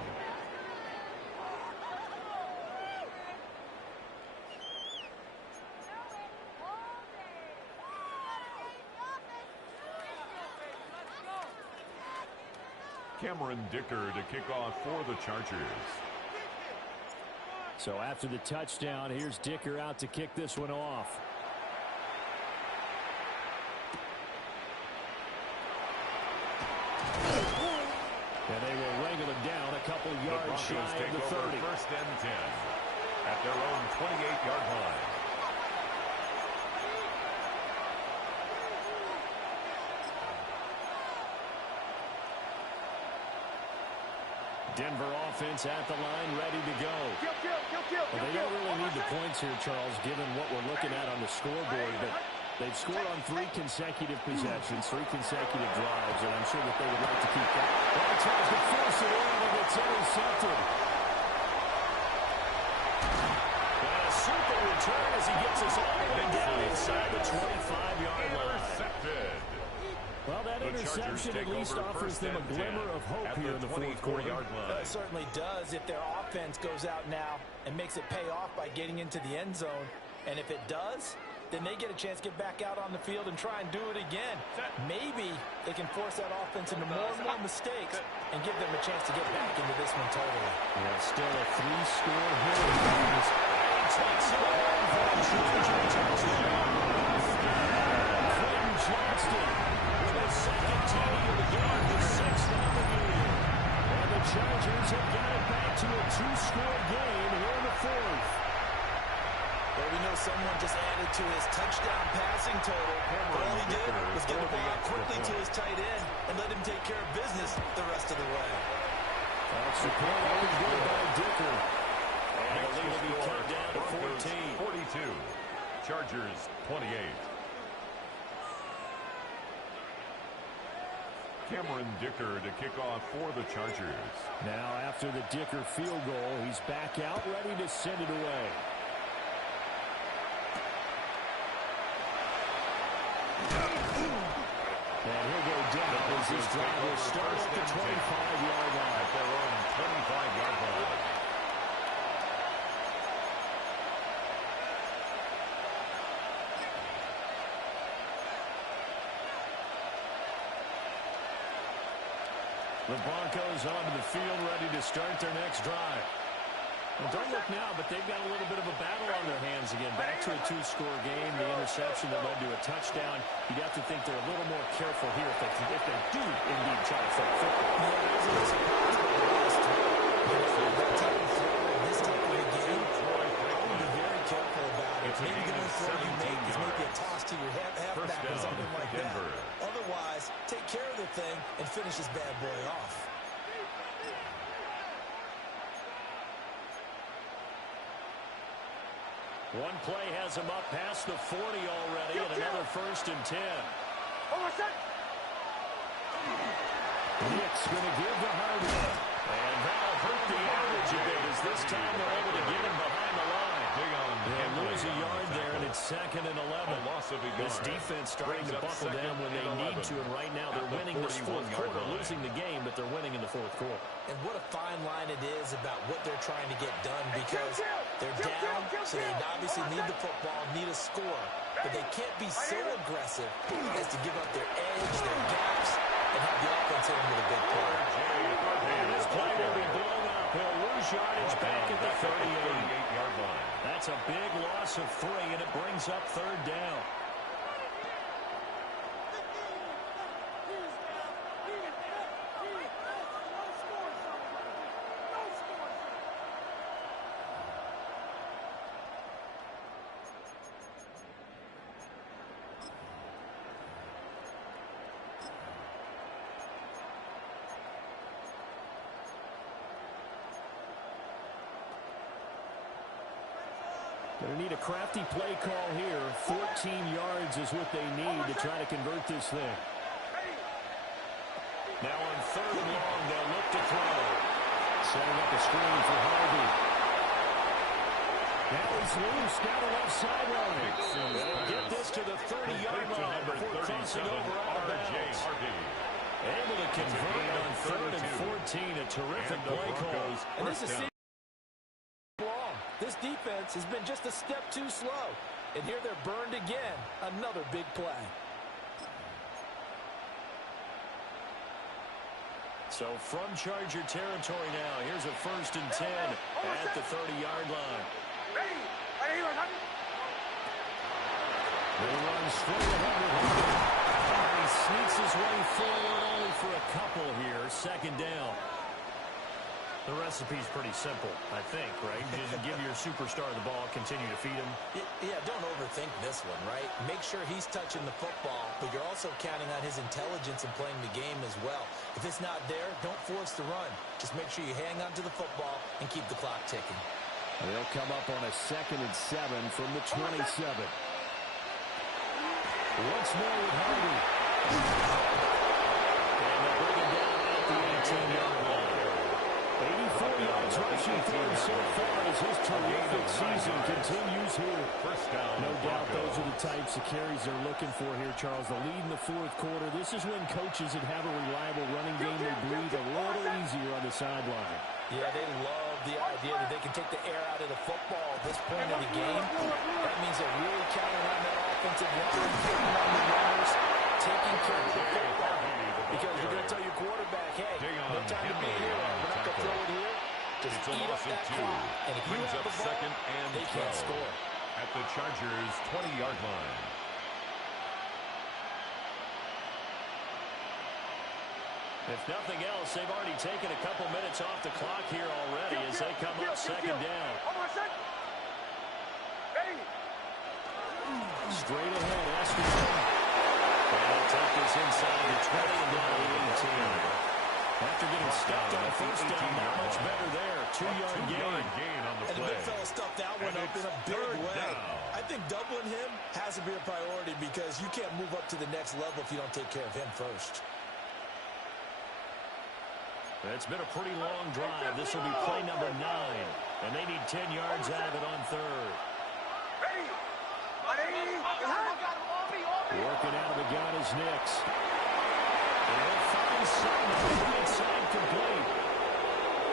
Cameron Dicker to kick off for the Chargers. So after the touchdown, here's Dicker out to kick this one off. And they will wrangle him down a couple yards shy of the 30. 1st and 10 at their own 28-yard line. Denver offense at the line, ready to go. Well, they don't really need the points here, Charles, given what we're looking at on the scoreboard. But they've scored on 3 consecutive possessions, 3 consecutive drives, and I'm sure that they would like to keep that. Well, he tries to force it in, and it's intercepted. And a super return as he gets us all the way down inside the 25-yard line. Intercepted. Well, that interception at least offers them a glimmer of hope here in the 4th quarter. It certainly does if their offense goes out now and makes it pay off by getting into the end zone. And if it does, then they get a chance to get back out on the field and try and do it again. Maybe they can force that offense into more and more mistakes and give them a chance to get back into this one totally. Yeah, still a 3-score hit. Quentin Johnston with a second TD of the game, the 6th of the year. And the Chargers have got it back to a 2-score game here in the 4th. Well, we know someone just added to his touchdown passing total. But all he did was get the ball quickly to his tight end and let him take care of business the rest of the way. That's the point up and good by Dicker. And the lead will be cut down to 14. 42. Chargers 28. Cameron Dicker to kick off for the Chargers. Now after the Dicker field goal, he's back out ready to send it away. And he'll go down as this drive will start at the 25-yard line. At their own 25-yard line. The Broncos onto the field ready to start their next drive. Well, don't look now, but they've got a little bit of a battle on their hands again. Back to a two-score game, the interception that led to a touchdown. You'd have to think they're a little more careful here if they do indeed try to throw football. This type of a game, I would be very careful about it. Maybe the only throw you make is maybe a toss to your halfback or something like that. Otherwise, take care of the thing and finish this bad boy off. One play has him up past the 40 already, and another 1st and 10. Nick's going to give to Harvey. And that'll hurt the average a bit as this time they're able to get him behind the line. They'll lose a yard there, and it's 2nd and 11. This defense starting to buckle down when they need to, and right now they're winning this fourth quarter, losing the game, but they're winning in the fourth quarter. And what a fine line it is about what they're trying to get done, because they're down, so they obviously need the football, need a score, but they can't be so aggressive as to give up their edge, their gaps, and have the offense hit them with a big play. And this play will be blown up. He'll lose yardage back at the 38-yard line. That's a big loss of 3, and it brings up 3rd down. Going to need a crafty play call here. 14 yards is what they need to try to convert this thing. Now on 3rd and long, they'll look to throw. Setting up a screen for Harvey. Now he's loose down the left sideline. They'll get this to the 30-yard line before crossing over out of bounds. Able to convert it on 3rd and 14. A terrific play call. And this is this defense has been just a step too slow. And here they're burned again. Another big play. So from Charger territory now, here's a 1st and 10 at the 30-yard line. They run straight ahead with him. He sneaks his way forward only for a couple here. 2nd down. The recipe's pretty simple, I think, right? Just give your superstar the ball, continue to feed him. Yeah, don't overthink this one, right? Make sure he's touching the football, but you're also counting on his intelligence in playing the game as well. If it's not there, don't force the run. Just make sure you hang on to the football and keep the clock ticking. They'll come up on a 2nd and 7 from the 27. Once more with Harvey. And they'll bring it down at the 18-yard line. 84 yards rushing for him so far as his terrific season continues here. No doubt those are the types of carries they're looking for here, Charles. The lead in the fourth quarter. This is when coaches that have a reliable running game, they breathe a little easier on the sideline. Yeah, they love the idea that they can take the air out of the football at this point of the game. That means they're really counting on that offensive line, hitting on the runners, taking care of the football. Because you're going to tell your quarterback, hey, no time to be here. We're not going to throw it here. Just eat up that clock. And if you have the ball, they can't score. At the Chargers' 20-yard line. If nothing else, they've already taken a couple minutes off the clock here already as they come up 2nd down. straight ahead. Asking him. And they'll take this inside the 20 and down to the 18. After getting stepped on first down, not much better there. 2-yard gain on the and play. the big fella stuffed that one up in a big way. I think doubling him has to be a priority because you can't move up to the next level if you don't take care of him first. It's been a pretty long drive. This will be play number 9. And they need 10 yards out of it on third. Working out of the gun is Nix. They'll find Simon right side complete.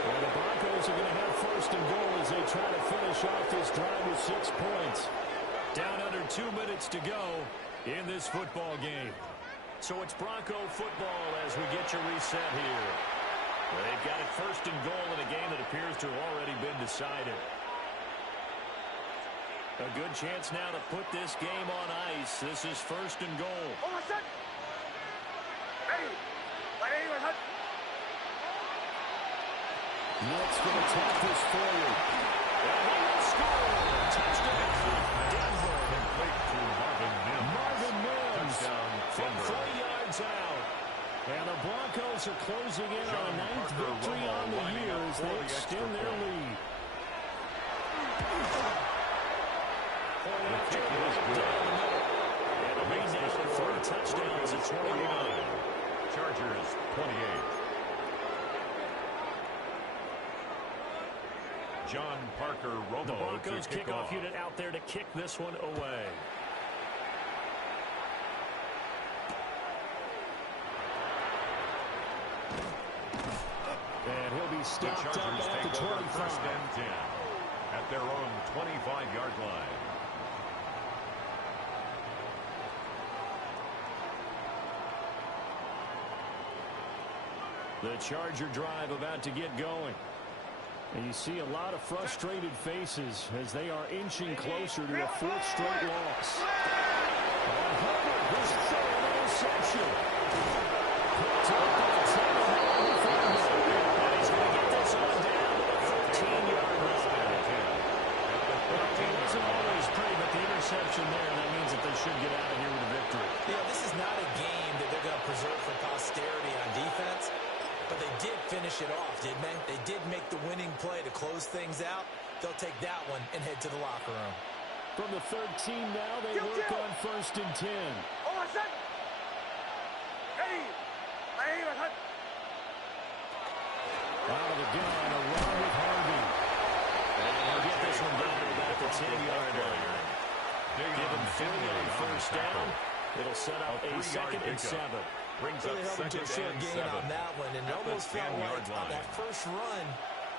And the Broncos are going to have first and goal as they try to finish off this drive with 6 points. Down under 2 minutes to go in this football game. So it's Bronco football as we get your reset here. They've got it first and goal in a game that appears to have already been decided. A good chance now to put this game on ice. This is first and goal. Nick's going to take this forward. And he will score. Touchdown, Denver. Complete to Marvin Mims from 3 Denver. yards out. And the Broncos are closing in on a 9th victory on the year as they extend their lead. And a lead down to 4 touchdowns at 21. Chargers 28. John Parker Romo The Broncos to kick kickoff off. unit out there to kick this one away. And he'll be The stopped Chargers up at the take over 25. first and 10 at their own 25-yard line. The Charger drive about to get going. And you see a lot of frustrated faces as they are inching closer to a 4th straight loss. And Hubbard, his third interception. Puts it up on 10 and he's going to get this one down to the 13-yard line. It wasn't always pretty, but the interception there, that means that they should get out of here with a victory. Yeah, this is not a game that they're going to preserve for posterity on defense. But they did finish it off, didn't they? They did make the winning play to close things out. They'll take that one and head to the locker room. From the 13 now, they work on first and 10. Out of the gun, a run with Harvey. And he'll get this one down to about the 10-yard line. Give him 3 on first down. It'll set up a 2nd and 7. Brings Really up held him to a second short and gain 7. on that one, and it almost felt like on that first run,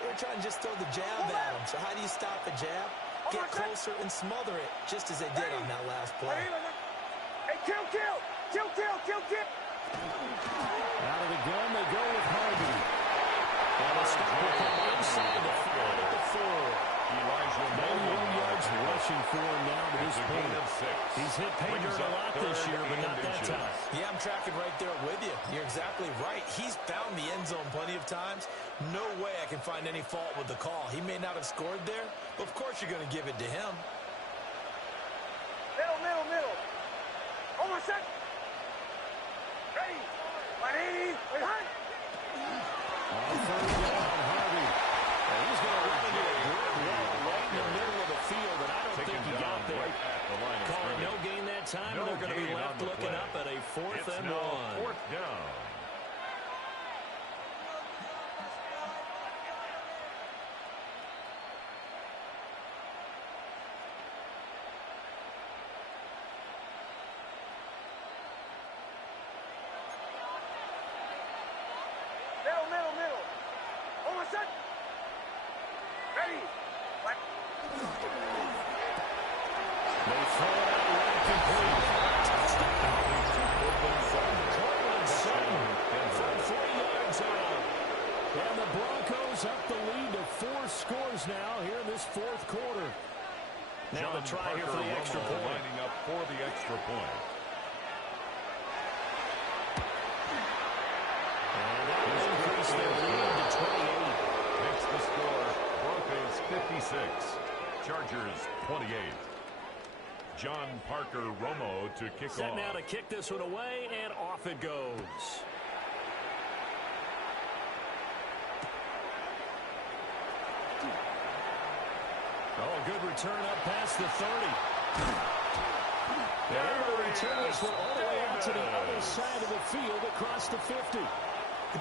they were trying to just throw the jab at him. So how do you stop a jab? Get closer and smother it, just as they did on that last play. Hey, kill! Out of the gun, they go with Harvey. And a stop will come inside the 5 at the 4. 91 yards rushing for him now to this point. He's hit pay dirt a lot this year, but not that time. Yeah, I'm tracking right there with you. You're exactly right. He's found the end zone plenty of times. No way I can find any fault with the call. He may not have scored there, but of course you're going to give it to him. Middle. Hold on a sec. Ready. On third down, Harvey. And he's going to run into a brick wall right in the middle of the field, but I don't think he got there. Right at the line of Calling no scrimmage. gain that time, No and they're going to be gain on left the looking play. up at a 4th It's and now 1. 4th down. Middle. Hold on a sec. Ready. They throw it out right complete. Touchdown. Cortland Sutton from 3 yards out. And the Broncos up the lead to 4 scores now here in this 4th quarter. Now the try here for the extra point. Lining up for the extra point. And that will increase their lead to 28. Makes the score Broncos 56, Chargers 28. John Parker Romo to kick Set off. now to kick this one away, and off it goes. Oh, good return up past the 30. They're able to return this one all the way out to the other side of the field across the 50.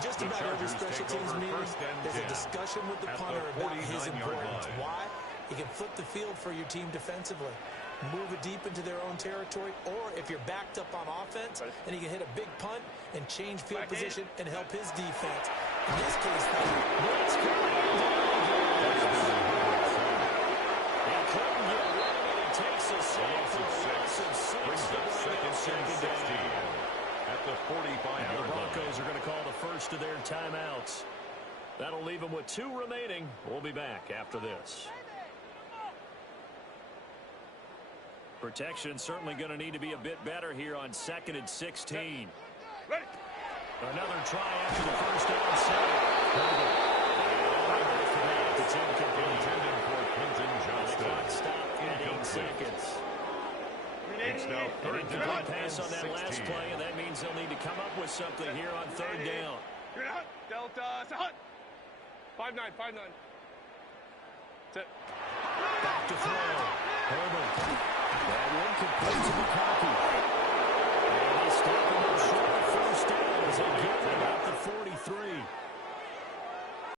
Just about every special teams meeting, there's a discussion with the punter about his importance. Why? He can flip the field for your team defensively, move it deep into their own territory, or if you're backed up on offense, then he can hit a big punt and change field position and help his defense. In this case, Blitz coming he couldn't get away, and he takes a sack for a loss of 6. Brings up second and 16 at the 45-yard The line. Broncos are going to call the first of their timeouts. That'll leave them with 2 remaining. We'll be back after this. Protection certainly going to need to be a bit better here on 2nd and 16. Ready. Another try after the first down set. It's Intended for Quentin Johnston. clock stopped at 8 seconds. It's now third down Pass on that and last 16. play, and that means they'll need to come up with something here on 3rd down. You're out. Delta. Hut. 5-9. 5-9. That's it. Back to throw. Herbert.